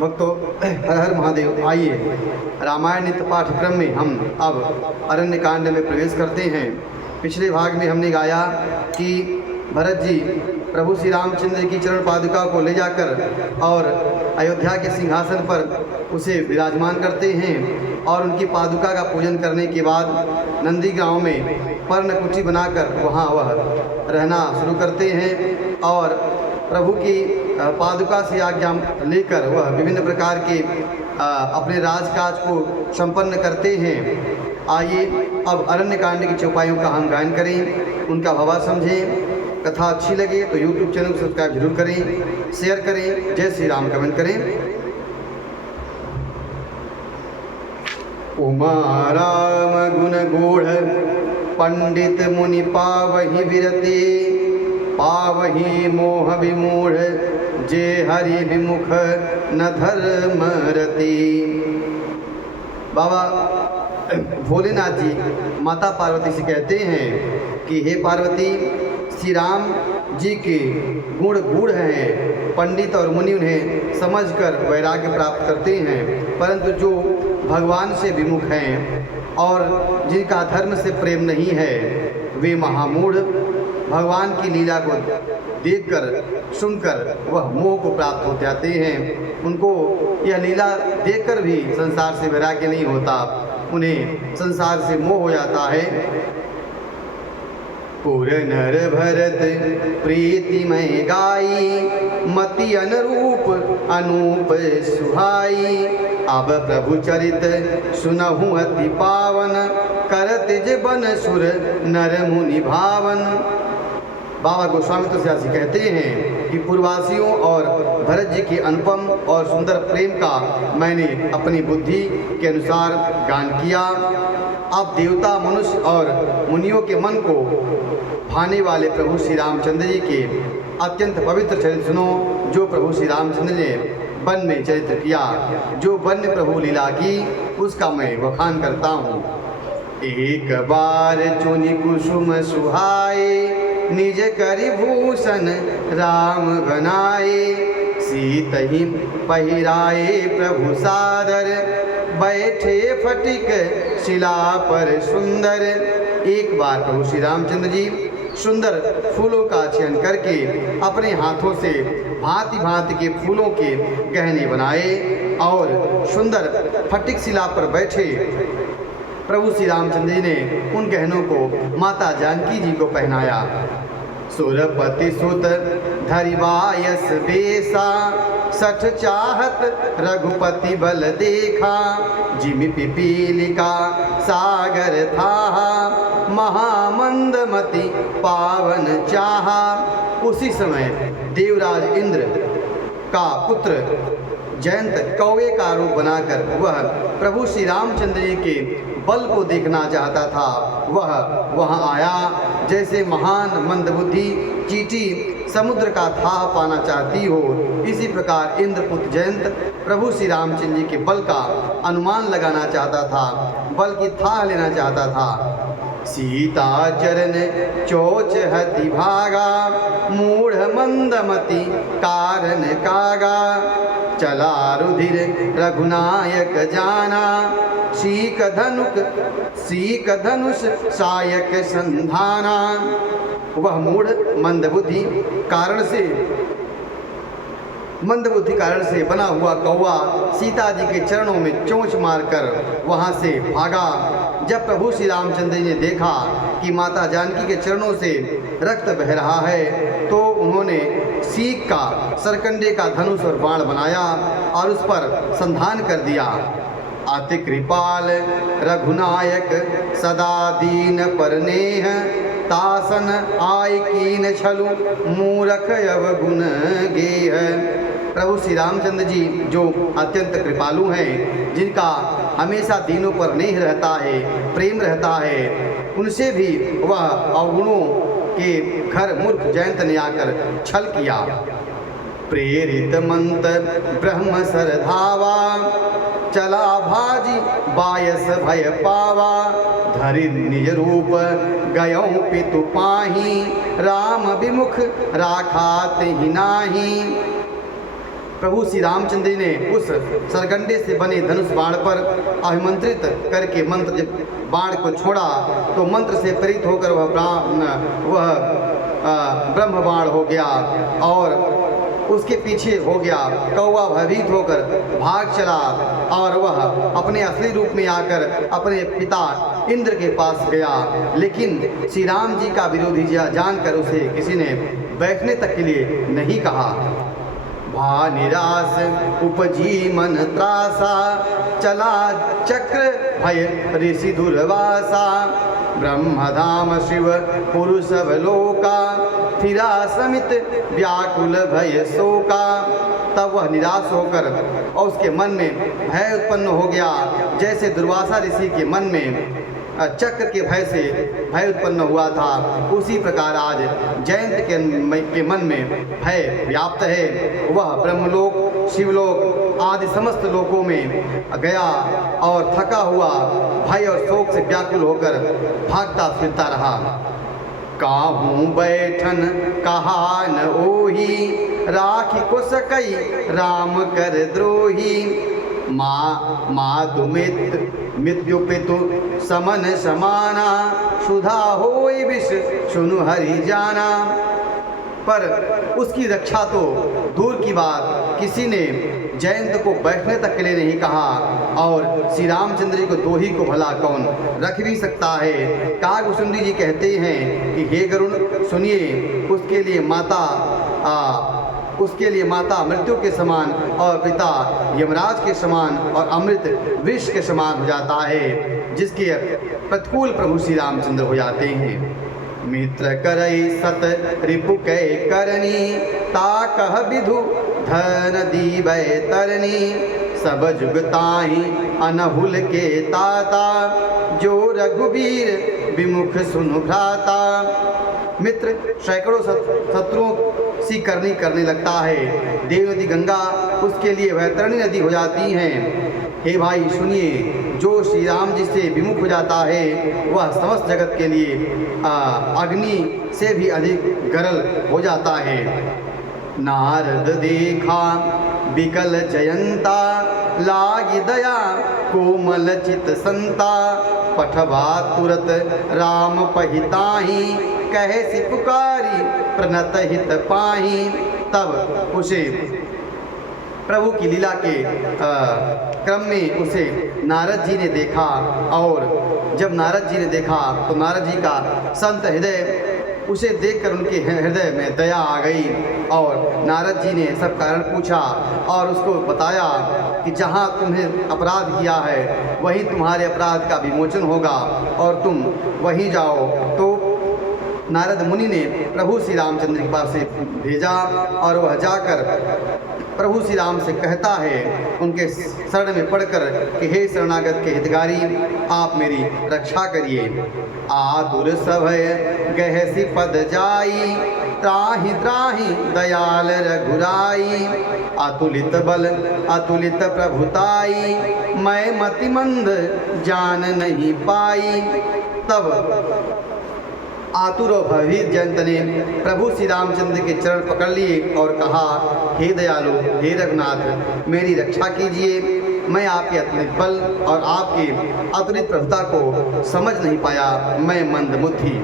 भक्तों, हर हर महादेव। आइए रामायण नित्य पाठ्यक्रम में हम अब अरण्य कांड में प्रवेश करते हैं। पिछले भाग में हमने गाया कि भरत जी प्रभु श्री रामचंद्र की चरण पादुका को ले जाकर और अयोध्या के सिंहासन पर उसे विराजमान करते हैं और उनकी पादुका का पूजन करने के बाद नंदी गांव में पर्णकुटी बनाकर वहाँ वह रहना शुरू करते हैं और प्रभु की पादुका से आज्ञा लेकर वह विभिन्न प्रकार के अपने राजकाज को संपन्न करते हैं। आइए अब अरण्य कांड की चौपाइयों का हम गायन करें, उनका भाव समझें। कथा अच्छी लगे तो YouTube चैनल को सब्सक्राइब जरूर करें, शेयर करें, जय श्री राम कमेंट करें। उमा राम गुण गूढ़ पंडित मुनि पावहि विरते, पावहि मोह विमूढ़ जे हरि विमुख न धर्म रति। बाबा भोलेनाथ जी माता पार्वती से कहते हैं कि हे पार्वती, श्री राम जी के गुण गूढ़ हैं, पंडित और मुनि उन्हें समझकर वैराग्य प्राप्त करते हैं, परंतु जो भगवान से विमुख हैं और जिनका धर्म से प्रेम नहीं है वे महामूढ़ भगवान की लीला को देखकर सुनकर वह मोह को प्राप्त हो जाते हैं। उनको यह लीला देखकर भी संसार से वैराग्य नहीं होता, उन्हें संसार से मोह हो जाता है। पुर नर भरत प्रीतिमय गाई, मति अनुरूप अनूप सुहाई। अब प्रभु चरित सुनहु अति पावन, करत जे बन सुर नर मुनि भावन। बाबा गोस्वामी तुलसीदास कहते हैं कि पूर्ववासियों और भरत जी के अनुपम और सुंदर प्रेम का मैंने अपनी बुद्धि के अनुसार गान किया। अब देवता, मनुष्य और मुनियों के मन को भाने वाले प्रभु श्री रामचंद्र जी के अत्यंत पवित्र चरित्र सुनो, जो प्रभु श्री रामचंद्र ने वन में चरित्र किया। जो वन में प्रभु लीला की उसका मैं बखान करता हूँ। एक बार चुनि कुसुम सुहाए, निज करि भूषण राम बनाए। सीतहि पहिराए प्रभु सादर, बैठे फटिक शिला पर सुंदर। एक बार प्रभु श्री रामचंद्र जी सुंदर फूलों का चयन करके अपने हाथों से भांति भांति के फूलों के गहने बनाए और सुंदर फटिक शिला पर बैठे प्रभु श्री रामचंद्र जी ने उन गहनों को माता जानकी जी को पहनाया। सुरपति सुत धरिवायस बेसा, सठ चाहत रघुपति बल देखा। जिमि पिपीलिका सागर था, महामंदमति पावन चाहा। उसी समय देवराज इंद्र का पुत्र जयंत कौवे का रूप बनाकर वह प्रभु श्री रामचंद्र जी के बल को देखना चाहता था। वह वहाँ आया जैसे महान मंदबुद्धि चींटी समुद्र का था पाना चाहती हो, इसी प्रकार इंद्रपुत्र जयंत प्रभु श्री रामचंद्र जी के बल का अनुमान लगाना चाहता था, बल की था लेना चाहता था। सीता चरण चोच हति भागा, मूढ़ मंदमति कारण कागा। चला रुधिर रघुनायक जाना, सीक धनुष सायक संधाना। वह मूढ़ मंदबुद्धि कारण से बना हुआ कौवा सीता जी के चरणों में चोंच मारकर वहां से भागा। जब प्रभु श्री रामचंद्र जी ने देखा कि माता जानकी के चरणों से रक्त बह रहा है तो उन्होंने सीक का सरकंडे का धनुष और बाण बनाया और उस पर संधान कर दिया। अति कृपाल रघुनायक सदा दीन पर नेह, तासन आय कीन छलु मूरख अवगुण गेह। प्रभु श्री रामचंद्र जी जो अत्यंत कृपालु हैं, जिनका हमेशा दीनों पर नेह रहता है, प्रेम रहता है, उनसे भी वह अवगुणों के घर मूर्ख जयंत ने आकर छल किया। प्रेरित मंत ब्रह्म सरधावा, चला भाजी बायस भय पावा। धरि निज रूप गयौ पितु पाही, राम विमुख राखात ही नाही। प्रभु श्री रामचंद्र ने उस सरगंडे से बने धनुष बाण पर अभिमंत्रित करके मंत्र जब बाण को छोड़ा तो मंत्र से प्रेरित होकर वह ब्रह्म बाण हो गया और उसके पीछे हो गया। कौवा भयभीत होकर भाग चला और वह अपने असली रूप में आकर अपने पिता इंद्र के पास गया, लेकिन श्री राम जी का विरोधी जानकर उसे किसी ने बैठने तक के लिए नहीं कहा। भा निराश उपजी मन त्रासा, चला चक्र भय ऋषि दुर्वासा, ब्रह्मधाम शिव पुरुष लोका, फिरा समित व्याकुल भय शोका। तब वह निराश होकर और उसके मन में भय उत्पन्न हो गया, जैसे दुर्वासा ऋषि के मन में चक्र के भय से भय उत्पन्न हुआ था, उसी प्रकार आज जयंत के मन में भय व्याप्त है। वह ब्रह्मलोक शिवलोक आदि समस्त लोकों में गया और थका हुआ भय और शोक से व्याकुल होकर भागता फिरता रहा। काहूँ बैठन कहा न ओही, राखी को सकई राम कर द्रोही, मृत्यु पितु समन समाना, सुधा होई विष सुनु हरि जाना। पर उसकी रक्षा तो दूर की बात, किसी ने जयंत को बैठने तक के लिए नहीं कहा और श्री रामचंद्र जी को दोही को भला कौन रख भी सकता है। काकभूषुंडी जी कहते हैं कि हे गरुण सुनिए, उसके लिए माता मृत्यु के समान और पिता यमराज के समान और अमृत विष के समान हो जाता है, जिसके प्रतिकूल प्रभु श्री रामचंद्र हो जाते हैं। मित्र करई सत रिपु कै करनी, ताकह विधु धन दीबै तरनी, सब जुग ताहि अनहुल के ताता, जो रघुबीर विमुख सुनु भ्राता। मित्र सैकड़ों शत्रुओं सी करनी करने लगता है, देव नदी गंगा उसके लिए वैतरणी नदी हो जाती हैं। हे भाई सुनिए, जो श्री राम जी से विमुख हो जाता है वह समस्त जगत के लिए अग्नि से भी अधिक गरल हो जाता है। नारद देखा बिकल जयंता, लागी दया कोमल चित संता, पठवा तुरत राम पहिताही, कहे सी पुकारी प्रणत हित पाही। तब उसे प्रभु की लीला के क्रम में उसे नारद जी ने देखा और जब नारद जी ने देखा तो नारद जी का संत हृदय उसे देखकर उनके हृदय में दया आ गई और नारद जी ने सब कारण पूछा और उसको बताया कि जहाँ तुम्हें अपराध किया है वहीं तुम्हारे अपराध का विमोचन होगा और तुम वहीं जाओ। तो नारद मुनि ने प्रभु श्री रामचंद्र के पास से भेजा और वह जाकर प्रभु श्री राम से कहता है उनके शरण में पढ़कर कि हे शरणागत के हितकारी, आप मेरी रक्षा करिए। आतुर सभय गहसी पद जाई, त्राहि त्राहि दयाल रघुराई, अतुलित बल अतुलित प्रभुताई, मैं मति मंद जान नहीं पाई। तब आतुर और भयभीत जयंत ने प्रभु श्री रामचंद्र के चरण पकड़ लिए और कहा, हे दयालु, हे रघुनाथ, मेरी रक्षा कीजिए। मैं आपके अतुलित बल और आपके अतुलित प्रभुता को समझ नहीं पाया, मैं मंदबुद्धि।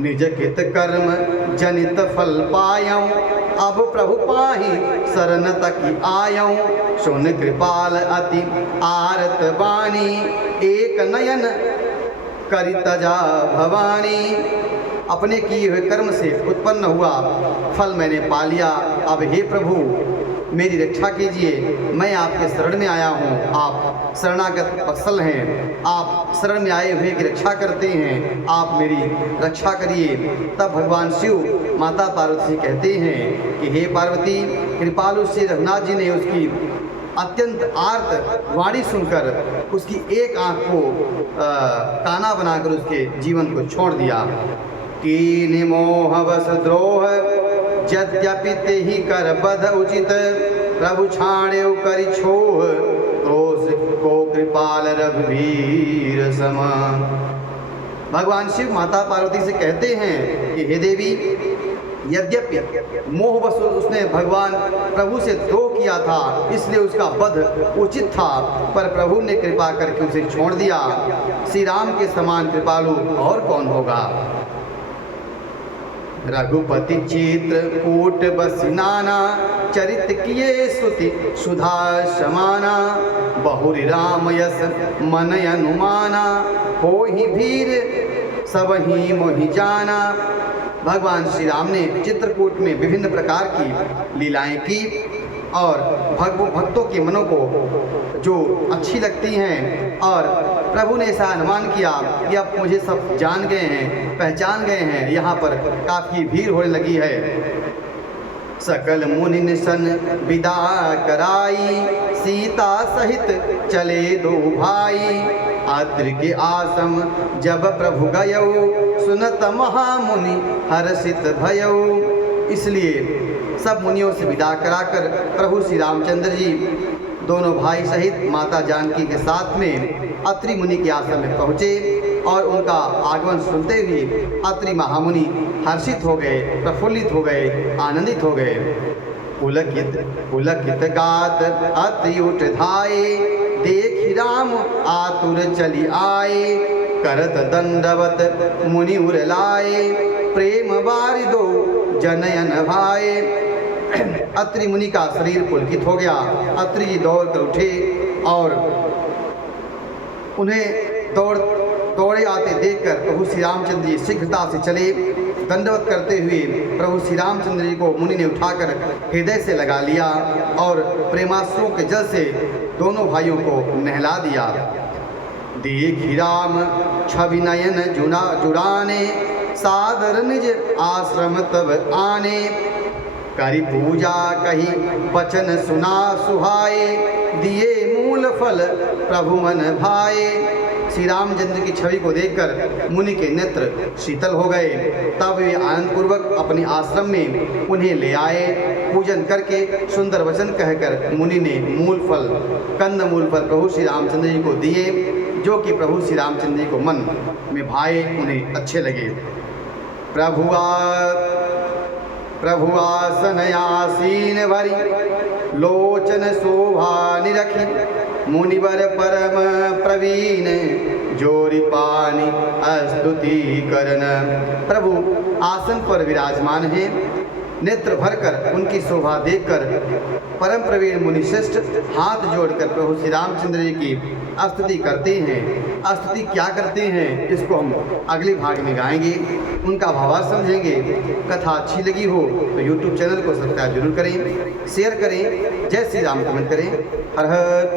निज कित कर्म जनित फल पायऊँ, अब प्रभु पाहि शरण तक आयऊँ, सुन कृपाल अति आरत बानी, एक नयन करी तजा भवानी। अपने किए हुए कर्म से उत्पन्न हुआ फल मैंने पा लिया। अब हे प्रभु मेरी रक्षा कीजिए, मैं आपके शरण में आया हूँ। आप शरणागत वत्सल हैं, आप शरण में आए हुए की रक्षा करते हैं, आप मेरी रक्षा करिए। तब भगवान शिव माता पार्वती से कहते हैं कि हे पार्वती, कृपालु श्री रघुनाथ जी ने उसकी अत्यंत आर्त वाणी सुनकर उसकी एक आँख को काना बनाकर उसके जीवन को छोड़ दिया। कीन मोहवश द्रोह यद्यपि तेहि कर बध उचित, प्रभु छाण्यो करि छोह, क्रोश को कृपाल रघुवीर समान। भगवान शिव माता पार्वती से कहते हैं कि हे देवी, यद्यपि मोहवश उसने भगवान प्रभु से द्रोह किया था, इसलिए उसका वध उचित था, पर प्रभु ने कृपा करके उसे छोड़ दिया। श्री राम के समान कृपालु और कौन होगा। रघुपति चित्र कूट बस नाना, चरित किए सुति सुधा समाना। बहुरी राम यस मन अनुमाना, हो ही भीर सब ही मोहि जाना। भगवान श्री राम ने चित्रकूट में विभिन्न प्रकार की लीलाएं की और भक्तों के मनों को जो अच्छी लगती हैं, और प्रभु ने ऐसा अनुमान किया कि अब मुझे सब जान गए हैं, पहचान गए हैं, यहाँ पर काफ़ी भीड़ होने लगी है। सकल मुनि सन विदा कराई, सीता सहित चले दो भाई। अत्रि के आश्रम जब प्रभु गयौ, सुनत महामुनि हर्षित भयौ। इसलिए सब मुनियों से विदा कराकर प्रभु श्री रामचंद्र जी दोनों भाई सहित माता जानकी के साथ में अत्रि मुनि के आश्रम में पहुँचे, और उनका आगमन सुनते ही अत्रि महामुनि हर्षित हो गए, प्रफुल्लित हो गए, आनंदित हो गए। पुलकित गात अत्रि उठ धाये, देखि राम आतुर चली आए। करत दंडवत मुनि उर लाए, प्रेम बारि दो जनयन भाए। अत्रि मुनि का शरीर पुलकित हो गया। अत्रि जी दौड़ कर उठे और उन्हें दौड़े आते देखकर प्रभु श्री रामचंद्र जी शीघ्रता से चले। दंडवत करते हुए प्रभु श्री रामचंद्र जी को मुनि ने उठाकर हृदय से लगा लिया और प्रेमाश्रुओं के जल से दोनों भाइयों को नहला दिया। देखि राम छवि नयन जुड़ाने, सादर निज आश्रम तब आने। करी पूजा कही वचन सुना सुहाए, दिए मूल फल प्रभु मन भाए। श्री रामचंद्र की छवि को देखकर मुनि के नेत्र शीतल हो गए। तब वे आनंद पूर्वक अपने आश्रम में उन्हें ले आए। पूजन करके सुंदर वचन कहकर मुनि ने मूल फल, कंद मूल फल प्रभु श्री रामचंद्र जी को दिए, जो कि प्रभु श्री रामचंद्र जी को मन में भाए, उन्हें अच्छे लगे। प्रभु आसन आसीन भरी, लोचन शोभा निरखी। मुनिवर परम प्रवीण, जोरी पानी स्तुति करन। प्रभु आसन पर विराजमान हैं। नेत्र भरकर उनकी शोभा देखकर परम प्रवीण मुनि श्रेष्ठ हाथ जोड़कर प्रभु श्री रामचंद्र जी की स्तुति करते हैं। स्तुति क्या करते हैं, इसको हम अगले भाग में गाएंगे, उनका भावार्थ समझेंगे। कथा अच्छी लगी हो तो YouTube चैनल को सब्सक्राइब जरूर करें, शेयर करें, जय श्री राम कमेंट करें। हर हर